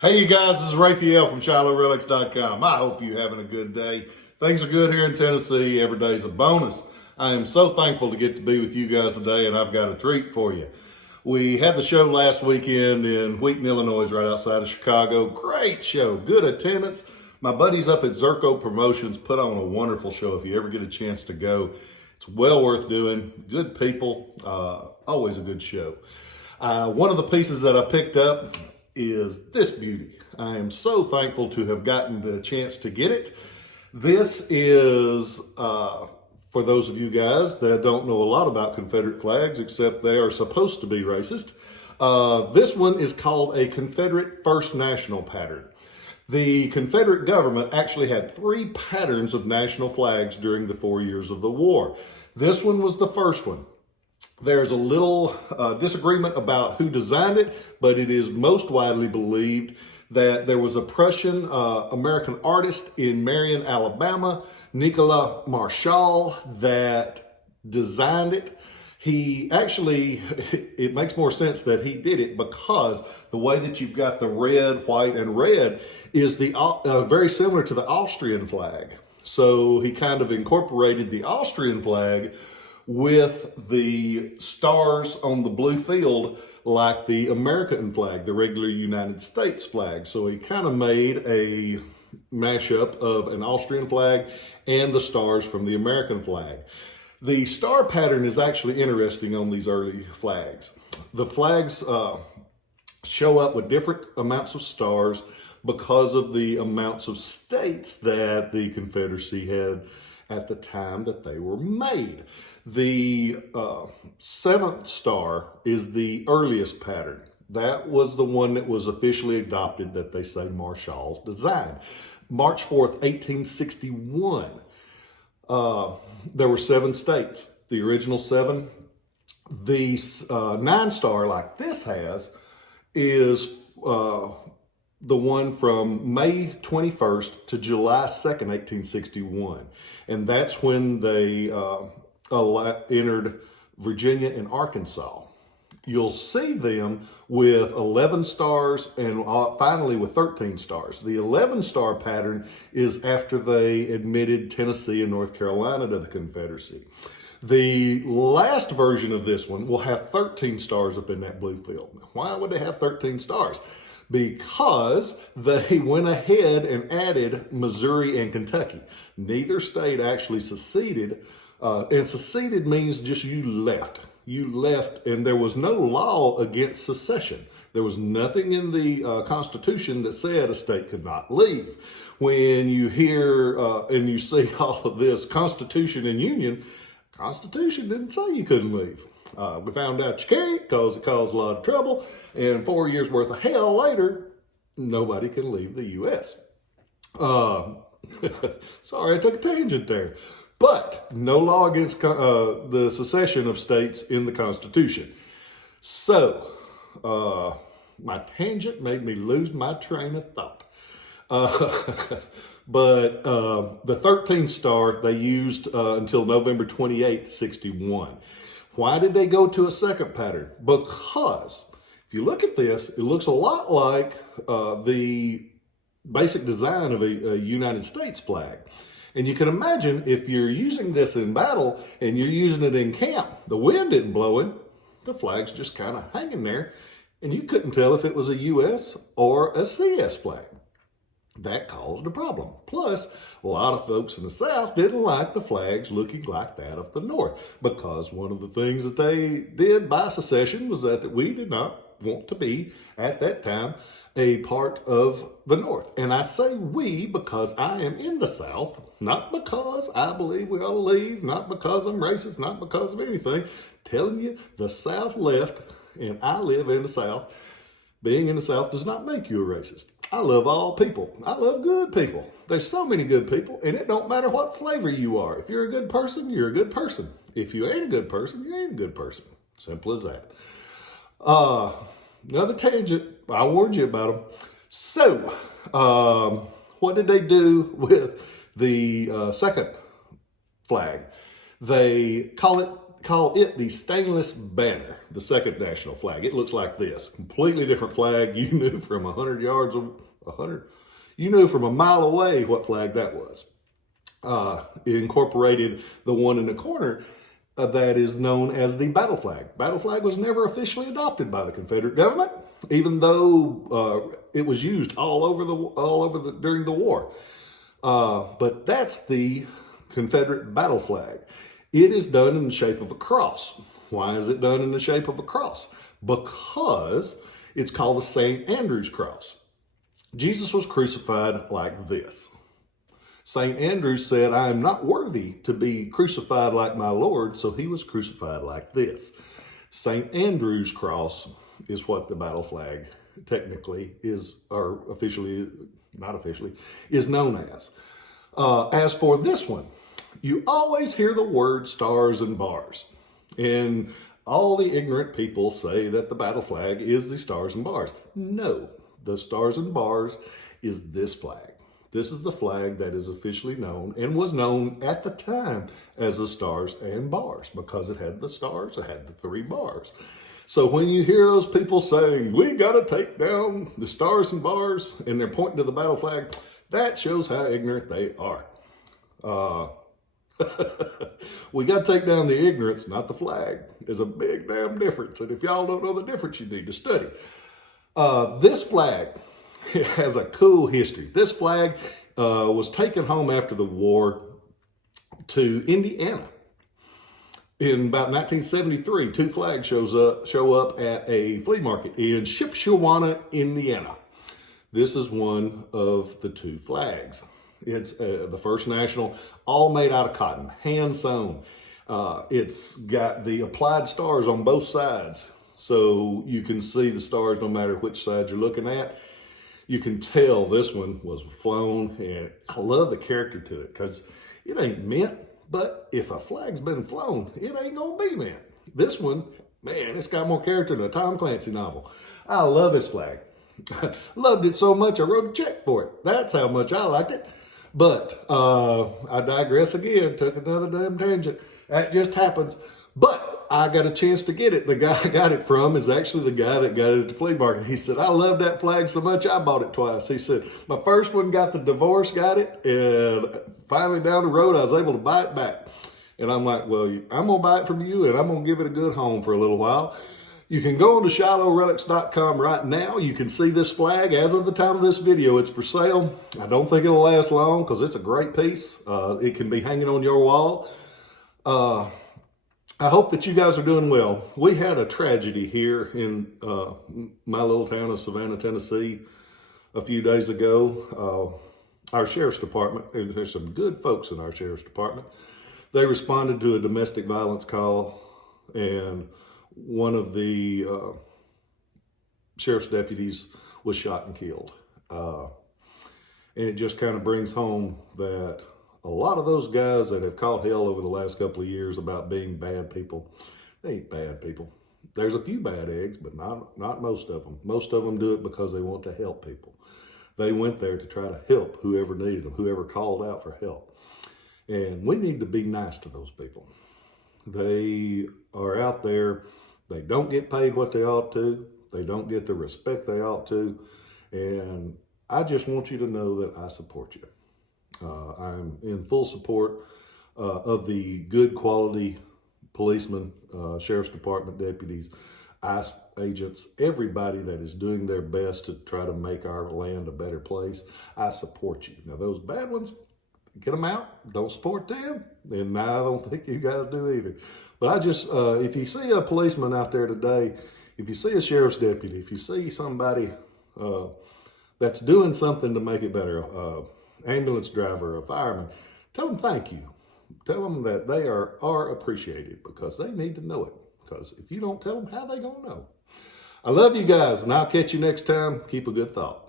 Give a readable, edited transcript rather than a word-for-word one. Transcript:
Hey you guys, this is Rafael from Relics.com. I hope you're having a good day. Things are good here in Tennessee. Every day's a bonus. I am so thankful to get to be with you guys today, and I've got a treat for you. We had the show last weekend in Wheaton, Illinois, right outside of Chicago. Great show, good attendance. My buddies up at Zerko Promotions put on a wonderful show. If you ever get a chance to go, it's well worth doing. Good people, always a good show. One of the pieces that I picked up is this beauty. I am so thankful to have gotten the chance to get it. This is, for those of you guys that don't know a lot about Confederate flags, except they are supposed to be racist, this one is called a Confederate First National pattern. The Confederate government actually had 3 patterns of national flags during the 4 years of the war. This one was the first one. There's a little disagreement about who designed it, but it is most widely believed that there was a Prussian American artist in Marion, Alabama, Nicolas Marchal, that designed it. He actually, it makes more sense that he did it because the way that you've got the red, white, and red is very similar to the Austrian flag. So he kind of incorporated the Austrian flag with the stars on the blue field like the American flag, the regular United States flag. So he kind of made a mashup of an Austrian flag and the stars from the American flag. The star pattern is actually interesting on these early flags. The flags show up with different amounts of stars because of the amounts of states that the Confederacy had at the time that they were made. The 7th star is the earliest pattern. That was the one that was officially adopted that they say Marshall designed. March 4th, 1861. There were 7 states, the original 7. The 9 star like this has is the one from May 21st to July 2nd, 1861. And that's when they entered Virginia and Arkansas. You'll see them with 11 stars and finally with 13 stars. The 11 star pattern is after they admitted Tennessee and North Carolina to the Confederacy. The last version of this one will have 13 stars up in that blue field. Why would they have 13 stars? Because they went ahead and added Missouri and Kentucky. Neither state actually seceded, and seceded means just you left. You left, and there was no law against secession. There was nothing in the Constitution that said a state could not leave. When you hear and you see all of this Constitution and Union, Constitution didn't say you couldn't leave. We found out you can't because it caused a lot of trouble, and 4 years worth of hell later, nobody can leave the U.S. Sorry, I took a tangent there. But no law against the secession of states in the Constitution. So, my tangent made me lose my train of thought. But the 13th star they used until November 28th, 61. Why did they go to a second pattern? Because if you look at this, it looks a lot like the basic design of a United States flag. And you can imagine if you're using this in battle and you're using it in camp, the wind isn't blowing, the flag's just kind of hanging there, and you couldn't tell if it was a U.S. or a CS flag. That caused a problem. Plus, a lot of folks in the South didn't like the flags looking like that of the North, because one of the things that they did by secession was that we did not want to be, at that time, a part of the North. And I say we because I am in the South, not because I believe we ought to leave, not because I'm racist, not because of anything. Telling you, the South left, and I live in the South. Being in the South does not make you a racist. I love all people. I love good people. There's so many good people, and it don't matter what flavor you are. If you're a good person, you're a good person. If you ain't a good person, you ain't a good person. Simple as that. Another tangent. I warned you about them. So, what did they do with the second flag? They call it call it the stainless banner, the second national flag. It looks like this, completely different flag. You knew from 100 yards, you knew from a mile away what flag that was. It incorporated the one in the corner that is known as the battle flag. Battle flag was never officially adopted by the Confederate government, even though it was used all over during the war. But that's the Confederate battle flag. It is done in the shape of a cross. Why is it done in the shape of a cross? Because it's called the St. Andrew's cross. Jesus was crucified like this. St. Andrew said, I am not worthy to be crucified like my Lord, so he was crucified like this. St. Andrew's cross is what the battle flag technically is, or officially, not officially, is known as. As for this one, you always hear the word stars and bars. And all the ignorant people say that the battle flag is the stars and bars. No, the stars and bars is this flag. This is the flag that is officially known and was known at the time as the stars and bars because it had the stars, it had the 3 bars. So when you hear those people saying, we got to take down the stars and bars, and they're pointing to the battle flag, that shows how ignorant they are. We got to take down the ignorance, not the flag. There's a big damn difference. And if y'all don't know the difference, you need to study. This flag, it has a cool history. This flag was taken home after the war to Indiana. In about 1973, 2 flags show up at a flea market in Shipshewana, Indiana. This is one of the 2 flags. It's the first national, all made out of cotton, hand sewn. It's got the applied stars on both sides, so you can see the stars no matter which side you're looking at. You can tell this one was flown, and I love the character to it because it ain't mint, but if a flag's been flown, it ain't gonna be mint. This one, man, it's got more character than a Tom Clancy novel. I love this flag. Loved it so much I wrote a check for it. That's how much I liked it. But I digress again, took another damn tangent. That just happens. But I got a chance to get it. The guy I got it from is actually the guy that got it at the flea market. He said, I love that flag so much, I bought it twice. He said, my first one got the divorce, got it, and finally down the road, I was able to buy it back. And I'm like, well, I'm going to buy it from you, and I'm going to give it a good home for a little while. You can go on to ShilohRelics.com right now. You can see this flag. As of the time of this video, it's for sale. I don't think it'll last long because it's a great piece. It can be hanging on your wall. I hope that you guys are doing well. We had a tragedy here in my little town of Savannah, Tennessee a few days ago. Our sheriff's department, and there's some good folks in our sheriff's department, they responded to a domestic violence call, and one of the sheriff's deputies was shot and killed. And it just kind of brings home that a lot of those guys that have caught hell over the last couple of years about being bad people, they ain't bad people. There's a few bad eggs, but not most of them. Most of them do it because they want to help people. They went there to try to help whoever needed them, whoever called out for help. And we need to be nice to those people. They are out there. They don't get paid what they ought to. They don't get the respect they ought to. And I just want you to know that I support you. I'm in full support of the good quality policemen, sheriff's department deputies, ICE agents, everybody that is doing their best to try to make our land a better place. I support you. Now, those bad ones, get them out. Don't support them. And I don't think you guys do either. But I just, if you see a policeman out there today, if you see a sheriff's deputy, if you see somebody that's doing something to make it better, ambulance driver, a fireman, tell them thank you. Tell them that they are appreciated because they need to know it. Because if you don't tell them, how they gonna know? I love you guys, and I'll catch you next time. Keep a good thought.